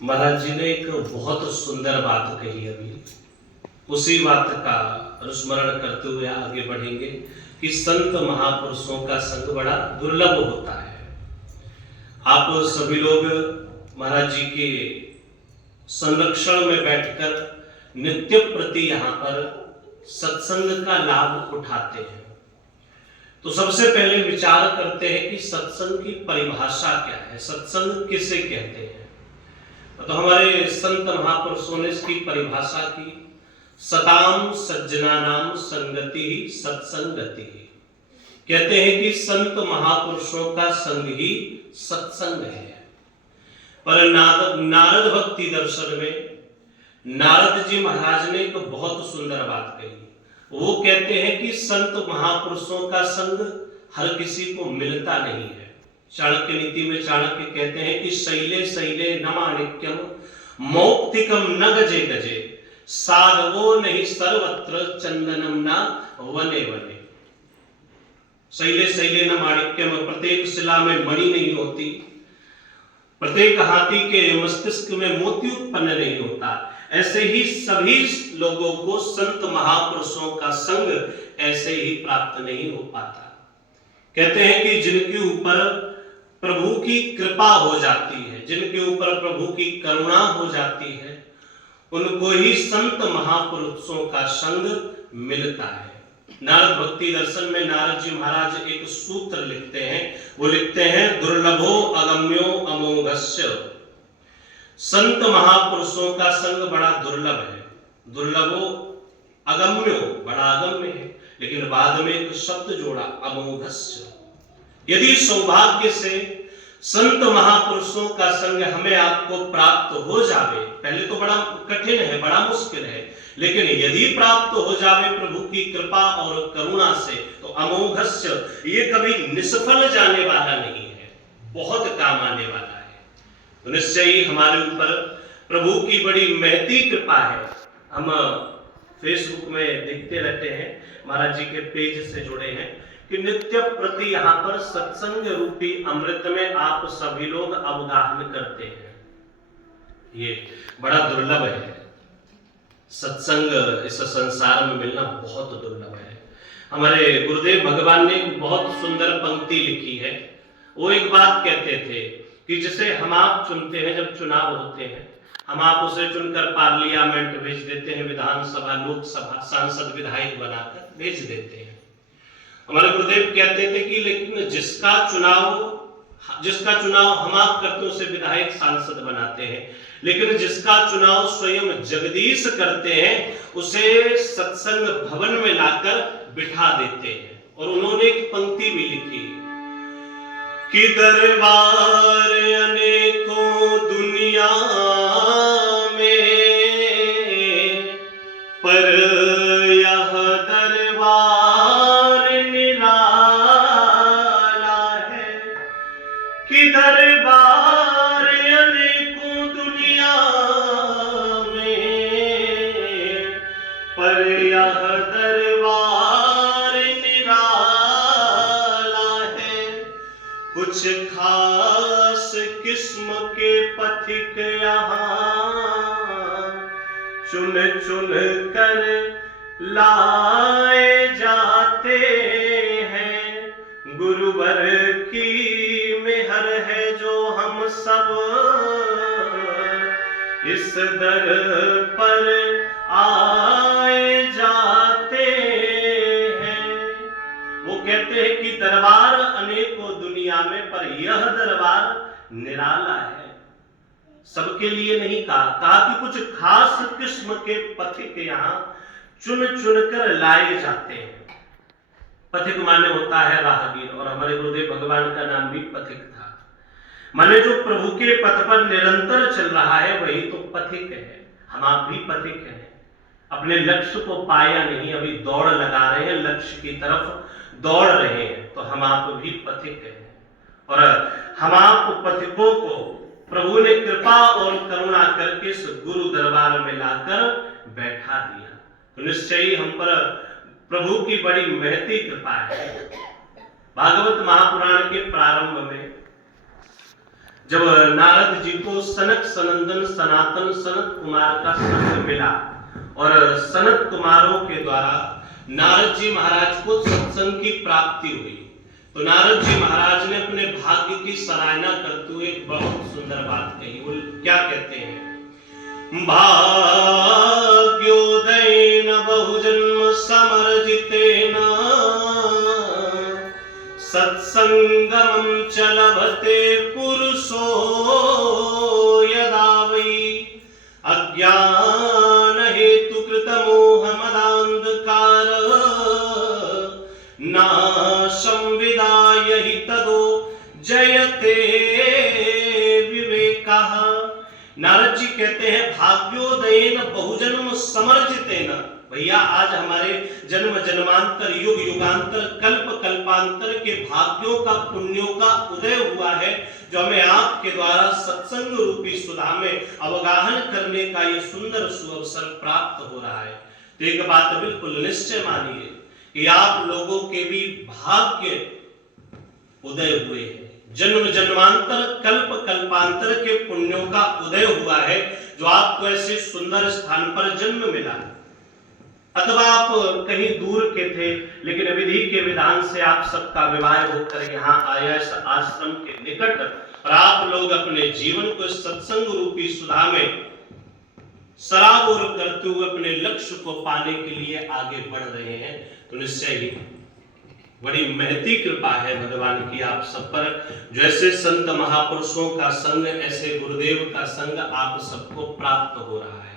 महाराज जी ने एक बहुत सुंदर बात कही अभी, उसी बात का अनुस्मरण करते हुए आगे बढ़ेंगे कि संत महापुरुषों का संग बड़ा दुर्लभ होता है। आप सभी लोग महाराज जी के संरक्षण में बैठकर नित्य प्रति यहाँ पर सत्संग का लाभ उठाते हैं। तो सबसे पहले विचार करते हैं कि सत्संग की परिभाषा क्या है, सत्संग किसे कहते हैं। तो हमारे संत महापुरुषों ने इसकी परिभाषा की, सताम सज्जनानाम संगति ही सत्संगति ही। कहते हैं कि संत महापुरुषों का संग ही सत्संग है। पर नारद भक्ति दर्शन में नारद जी महाराज ने एक बहुत सुंदर बात कही। वो कहते हैं कि संत महापुरुषों का संग हर किसी को मिलता नहीं है। चाणक्य नीति में चाणक्य कहते हैं कि शैले शैले न माणिक्यम मौक्तिकम न गजे गजे साधवो नहीं सर्वत्र चंदनम न वने वने। शैले शैले न माणिक्यम, प्रत्येक शिला में मणि नहीं होती, प्रत्येक हाथी के मस्तिष्क में मोती उत्पन्न नहीं होता। ऐसे ही सभी लोगों को संत महापुरुषों का संग ऐसे ही प्राप्त नहीं हो पाता। कहते हैं कि जिनके ऊपर प्रभु की कृपा हो जाती है, जिनके ऊपर प्रभु की करुणा हो जाती है, उनको ही संत महापुरुषों का संग मिलता है। नारद भक्ति दर्शन में नारद जी महाराज एक सूत्र लिखते हैं। वो लिखते हैं, दुर्लभो अगम्यो अमोघस्य। संत महापुरुषों का संग बड़ा दुर्लभ है। दुर्लभो अगम्यो, बड़ा अगम्य है, लेकिन बाद में एक शब्द जोड़ा, अमोघस्य। यदि सौभाग्य से संत महापुरुषों का संग हमें आपको प्राप्त हो जावे, पहले तो बड़ा कठिन है, बड़ा मुश्किल है, लेकिन यदि प्राप्त हो जावे प्रभु की कृपा और करुणा से, तो अमोघस्य, ये कभी निष्फल जाने वाला नहीं है, बहुत काम आने वाला है। तो निश्चय ही हमारे ऊपर प्रभु की बड़ी महती कृपा है। हम फेसबुक में देखते रहते हैं, महाराज जी के पेज से जुड़े हैं कि नित्य प्रति यहाँ पर सत्संग रूपी अमृत में आप सभी लोग अवगाहन करते हैं। ये बड़ा दुर्लभ है। सत्संग इस संसार में मिलना बहुत दुर्लभ है। हमारे गुरुदेव भगवान ने एक बहुत सुंदर पंक्ति लिखी है। वो एक बात कहते थे कि जिसे हम आप चुनते हैं, जब चुनाव होते हैं, हम आप उसे चुनकर पार्लियामेंट भेज देते हैं, विधानसभा, लोकसभा, सांसद, विधायक बनाकर भेज देते हैं। हमारे गुरुदेव कहते थे कि लेकिन जिसका चुनाव हम आप करते हैं उसे विधायक सांसद बनाते हैं, लेकिन जिसका चुनाव स्वयं जगदीश करते हैं उसे सत्संग भवन में लाकर बिठा देते हैं। और उन्होंने एक पंक्ति भी लिखी कि दरबार अनेकों दुनिया में, पर यह दरबार निराला है। कि दरबार अनेकों दुनिया में, पर यह दरबार निराला है। कुछ खास किस्म के पथिक यहाँ चुन चुन कर लाए जाते हैं। गुरुवर की मेहर है जो हम सब इस दर पर आए जाते हैं। वो कहते हैं कि दरबार अनेकों दुनिया में, पर यह दरबार निराला है। सबके लिए नहीं कहा कि कुछ खास किस्म के पथिक यहाँ चुन चुन कर लाए जाते हैं। पथिक माने होता है राहगीर, और हमारे गुरुदेव भगवान का नाम भी पथिक था। माने जो प्रभु के पथ पर निरंतर चल रहा है वही तो पथिक है। हम आप भी पथिक हैं, अपने लक्ष्य को पाया नहीं, अभी दौड़ लगा रहे हैं, लक्ष्य की तरफ दौड़ रहे हैं, तो हम आप भी पथिक हैं। और हम आप पथिकों को प्रभु ने कृपा और करुणा करके इस गुरु दरबार में लाकर बैठा दिया। तो निश्चय ही हम पर प्रभु की बड़ी महती कृपा है। भागवत महापुराण के प्रारंभ में जब नारद जी को सनक सनंदन सनातन सनत कुमार का संग मिला और सनत कुमारों के द्वारा नारद जी महाराज को सत्संग की प्राप्ति हुई, तो नारद जी महाराज ने अपने भाग्य की सराहना करते हुए एक बहुत सुंदर बात कही। वो क्या कहते हैं? भाग्योदयेन बहुजन्म समर्जितेन सत्संगमं च लभते पुरुषो यदा वै अज्ञान हेतु कृत मोह मदांधकार नाशं विदाय हि तदो जयते विवेकः। नारद जी कहते हैं भाग्योदयेन बहुजन्म समर्जितेन, भैया आज हमारे जन्म जन्मांतर युग युगांतर कल्प कल्पांतर के भाग्यों का पुण्यों का उदय हुआ है, जो हमें आपके द्वारा सत्संग रूपी सुधा में अवगाहन करने का ये सुंदर सुअवसर प्राप्त हो रहा है। तो एक बात बिल्कुल निश्चय मानिए कि आप लोगों के भी भाग्य उदय हुए हैं, जन्म जन्मांतर कल्प कल्पांतर के पुण्यों का उदय हुआ है, जो आपको ऐसे सुंदर स्थान पर जन्म मिला। अथवा आप कहीं दूर के थे, लेकिन विधि के विधान से आप सबका विवाह होकर यहाँ आया इस आश्रम के निकट, और आप लोग अपने जीवन को सत्संग रूपी सुधा में सराबोर करते हुए अपने लक्ष्य को पाने के लिए आगे बढ़ रहे हैं। तो निश्चय ही बड़ी महती कृपा है भगवान की आप सब पर, जो ऐसे संत महापुरुषों का संग, ऐसे गुरुदेव का संग आप सबको प्राप्त हो रहा है।